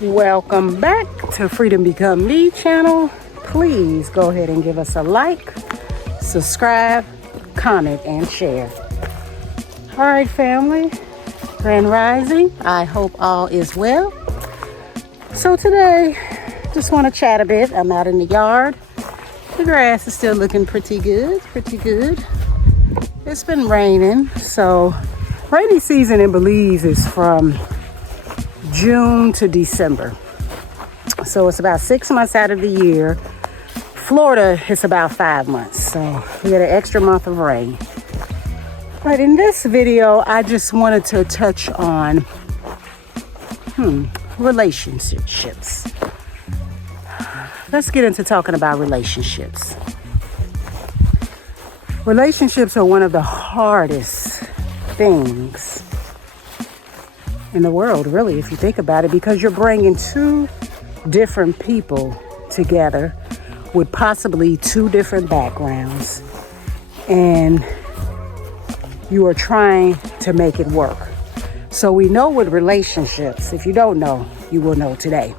Welcome back to Freedom Become Me channel. Please go ahead and give us a like, subscribe, comment, and share. All right, family, Grand Rising. I hope all is well. So today, just want to chat a bit. I'm out in the yard. The grass is still looking pretty good. It's been raining, so rainy season in Belize is from June to December. So it's about 6 months out of the year. Florida, it's about 5 months. So we get an extra month of rain. But in this video, I just wanted to touch on relationships. Let's get into talking about relationships. Relationships are one of the hardest things in the world, really, if you think about it, because you're bringing two different people together with possibly two different backgrounds, and you are trying to make it work. So we know with relationships, if you don't know, you will know today.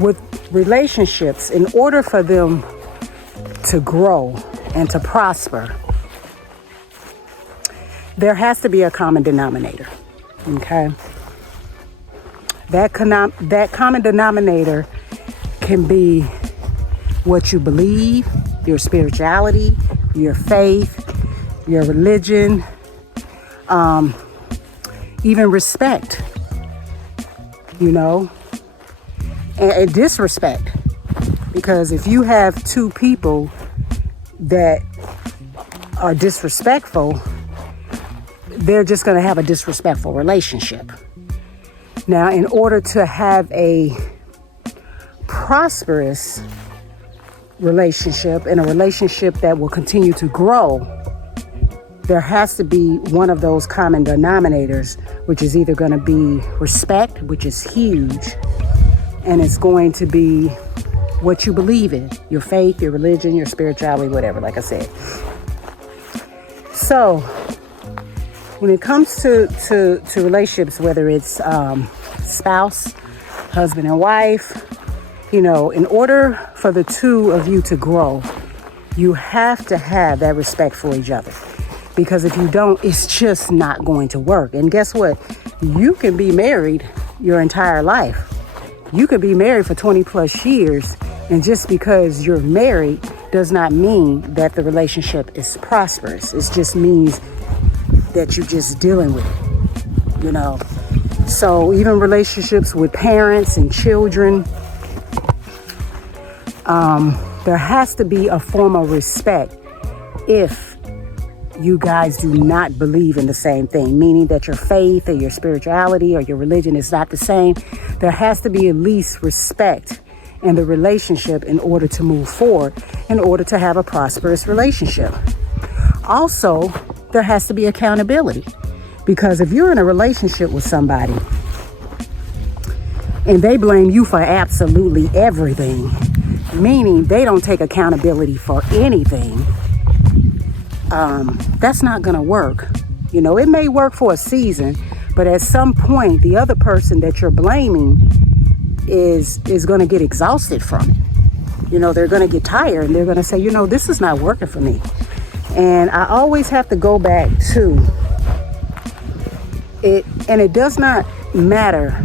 With relationships, in order for them to grow and to prosper, there has to be a common denominator. Okay, that common denominator can be what you believe, your spirituality, your faith, your religion, even respect, and disrespect. Because if you have two people that are disrespectful, they're just going to have a disrespectful relationship. Now, in order to have a prosperous relationship and a relationship that will continue to grow, there has to be one of those common denominators, which is either going to be respect, which is huge, and it's going to be what you believe in, your faith, your religion, your spirituality, whatever, like I said. So when it comes to relationships, whether it's spouse, husband and wife, in order for the two of you to grow, you have to have that respect for each other. Because if you don't, it's just not going to work. And guess what? You can be married your entire life. You could be married for 20 plus years. And just because you're married does not mean that the relationship is prosperous. It just means that you're just dealing with it, So even relationships with parents and children, there has to be a form of respect if you guys do not believe in the same thing, meaning that your faith or your spirituality or your religion is not the same. There has to be at least respect in the relationship in order to move forward, in order to have a prosperous relationship. Also, there has to be accountability, because if you're in a relationship with somebody and they blame you for absolutely everything, meaning they don't take accountability for anything, that's not going to work. It may work for a season, but at some point, the other person that you're blaming is going to get exhausted from it. They're going to get tired and they're going to say, this is not working for me. And I always have to go back to it, and it does not matter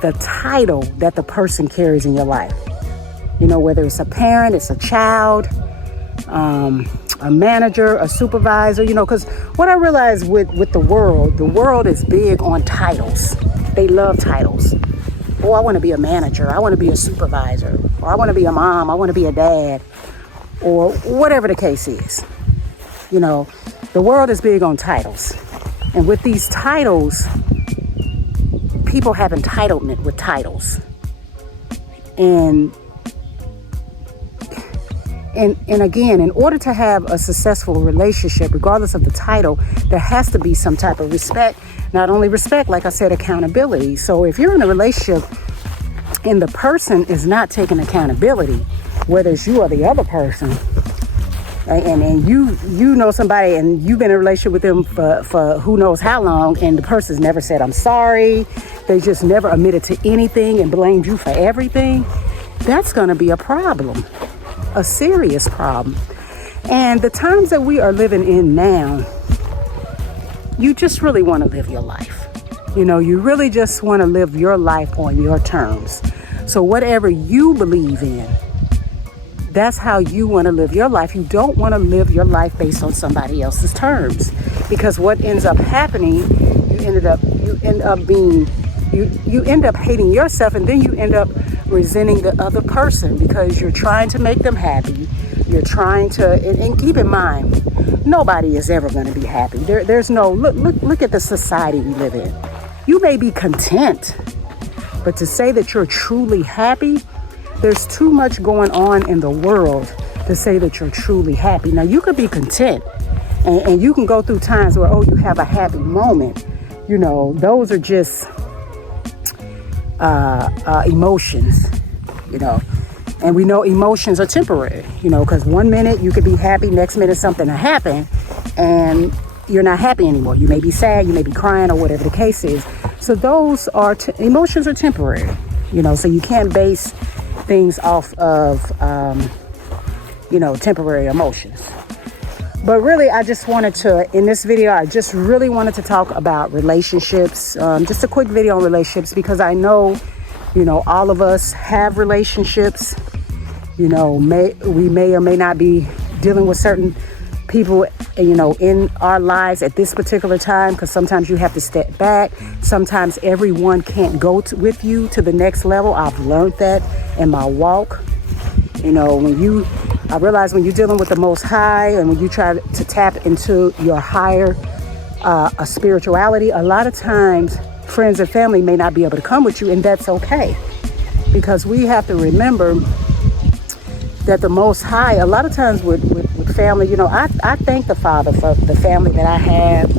the title that the person carries in your life. Whether it's a parent, it's a child, a manager, a supervisor, because what I realize with the world is big on titles. They love titles. Oh, I want to be a manager. I want to be a supervisor. Or I want to be a mom. I want to be a dad. Or whatever the case is. The world is big on titles. And with these titles, people have entitlement with titles. And again, in order to have a successful relationship, regardless of the title, there has to be some type of respect. Not only respect, like I said, accountability. So if you're in a relationship and the person is not taking accountability, whether it's you or the other person, and you know somebody and you've been in a relationship with them for who knows how long, and the person's never said I'm sorry, they just never admitted to anything and blamed you for everything, that's going to be a problem, a serious problem. And the times that we are living in now, you just really want to live your life. You know, you really just want to live your life on your terms. So whatever you believe in, that's how you want to live your life. You don't want to live your life based on somebody else's terms, because what ends up happening, you end up hating yourself, and then you end up resenting the other person because you're trying to make them happy. You're trying to, and keep in mind, nobody is ever going to be happy. There's no, look at the society we live in. You may be content, but to say that you're truly happy, there's too much going on in the world to say that you're truly happy. Now, you could be content, and you can go through times where, you have a happy moment. You know, those are just emotions, you know. And we know emotions are temporary, you know, because one minute you could be happy, next minute something will happen, and you're not happy anymore. You may be sad, you may be crying, or whatever the case is. So those are, emotions are temporary, you know, so you can't base things off of, temporary emotions. But really, I just wanted to, in this video, I just really wanted to talk about relationships, just a quick video on relationships, because I know, you know, all of us have relationships. You know, we may or may not be dealing with certain people, you know, in our lives at this particular time, because sometimes you have to step back. Sometimes everyone can't go with you to the next level. I've learned that in my walk. You know, I realize when you're dealing with the Most High, and when you try to tap into your higher spirituality, a lot of times friends and family may not be able to come with you, and that's okay, because we have to remember that the Most High, a lot of times with family, you know, I thank the Father for the family that I have,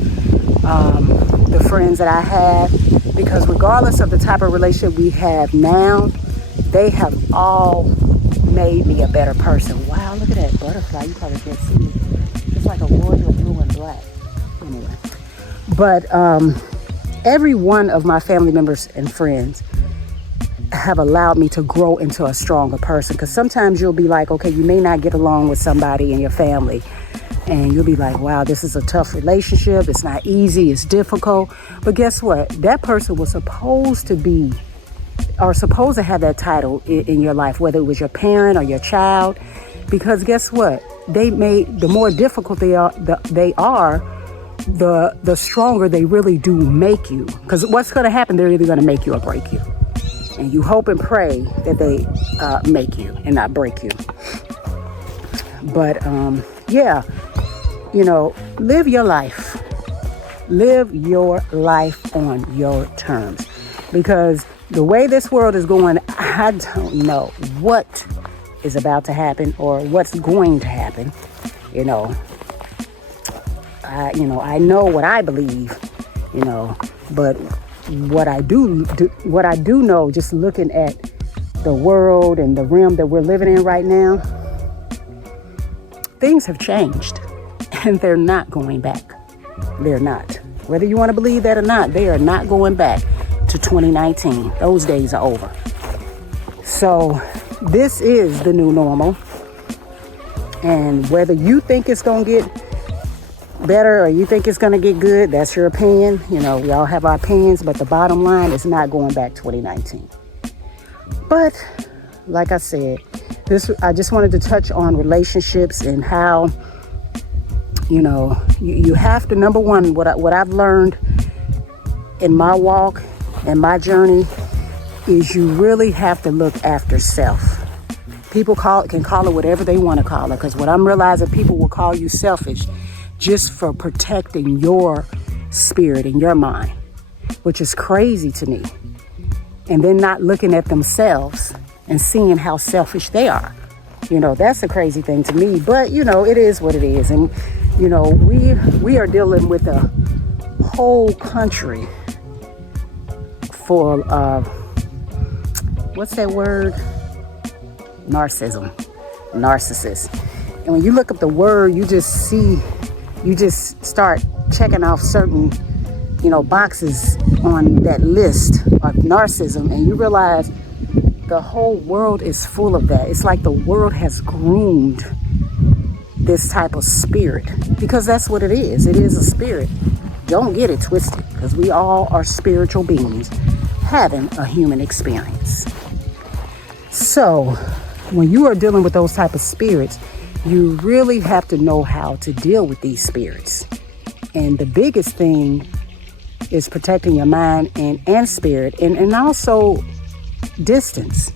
the friends that I have, because regardless of the type of relationship we have now, they have all made me a better person. Wow, look at that butterfly. You probably can't see it. It's like a royal blue and black. Anyway, but every one of my family members and friends have allowed me to grow into a stronger person. Because sometimes you'll be like, okay, you may not get along with somebody in your family, and you'll be like, wow, this is a tough relationship. It's not easy. It's difficult. But guess what? That person was supposed to have that title in your life, whether it was your parent or your child. Because guess what? The more difficult they are, the stronger they really do make you. Because what's going to happen? They're either going to make you or break you. And you hope and pray that they make you and not break you. But yeah, you know, live your life. Live your life on your terms. Because the way this world is going, I don't know what is about to happen or what's going to happen. You know, I know what I believe, you know, but what I do know, just looking at the world and the realm that we're living in right now, things have changed, and they're not going back. They're not. Whether you want to believe that or not, they are not going back to 2019. Those days are over. So this is the new normal. And whether you think it's going to get better or you think it's going to get good, that's your opinion. You know, we all have our opinions, but the bottom line is not going back 2019. But like I said, I just wanted to touch on relationships and how, you know, you have to, number one, what I've learned in my walk and my journey is you really have to look after self. People can call it whatever they want to call it, because what I'm realizing, people will call you selfish just for protecting your spirit and your mind, which is crazy to me. And then not looking at themselves and seeing how selfish they are. You know, that's a crazy thing to me, but you know, it is what it is. And you know, we are dealing with a whole country full of, what's that word? Narcissism. And when you look up the word, you just start checking off certain, boxes on that list of narcissism, and you realize the whole world is full of that. It's like the world has groomed this type of spirit, because that's what it is. It is a spirit. Don't get it twisted, because we all are spiritual beings having a human experience. So when you are dealing with those type of spirits, you really have to know how to deal with these spirits. And the biggest thing is protecting your mind and spirit, and also distance.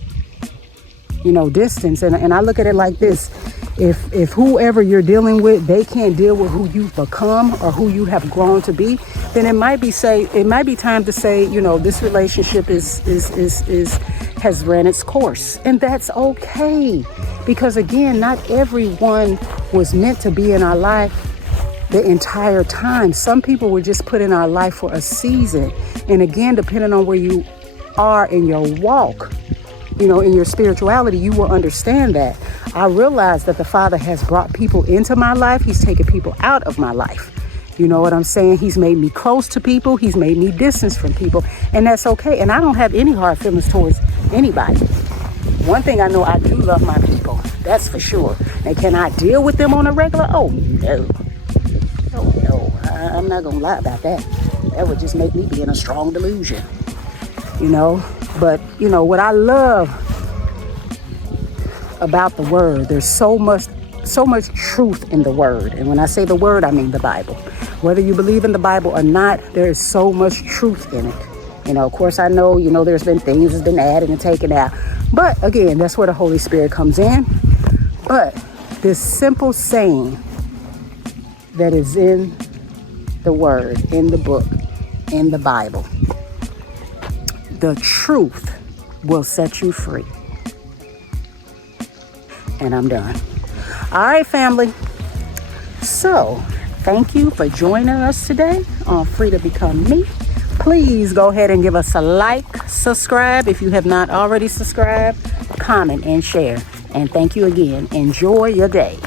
Distance. And I look at it like this. If whoever you're dealing with, they can't deal with who you've become or who you have grown to be, then it might be time to say, this relationship has ran its course. And that's okay. Because again, not everyone was meant to be in our life the entire time. Some people were just put in our life for a season. And again, depending on where you are in your walk, in your spirituality, you will understand that. I realize that the Father has brought people into my life. He's taken people out of my life. You know what I'm saying? He's made me close to people. He's made me distance from people. And that's okay. And I don't have any hard feelings towards anybody. One thing I know, I do love my people. That's for sure. And can I deal with them on a regular? Oh, no. Oh, no. I'm not going to lie about that. That would just make me be in a strong delusion. But what I love about the word, there's so much truth in the word. And when I say the word, I mean the Bible. Whether you believe in the Bible or not, there is so much truth in it. Of course, I know, there's been things that's been added and taken out. But again, that's where the Holy Spirit comes in. But this simple saying that is in the word, in the book, in the Bible, the truth will set you free. And I'm done. All right, family. So, thank you for joining us today on Free to Become Me. Please go ahead and give us a like, subscribe if you have not already subscribed, comment, and share. And thank you again. Enjoy your day.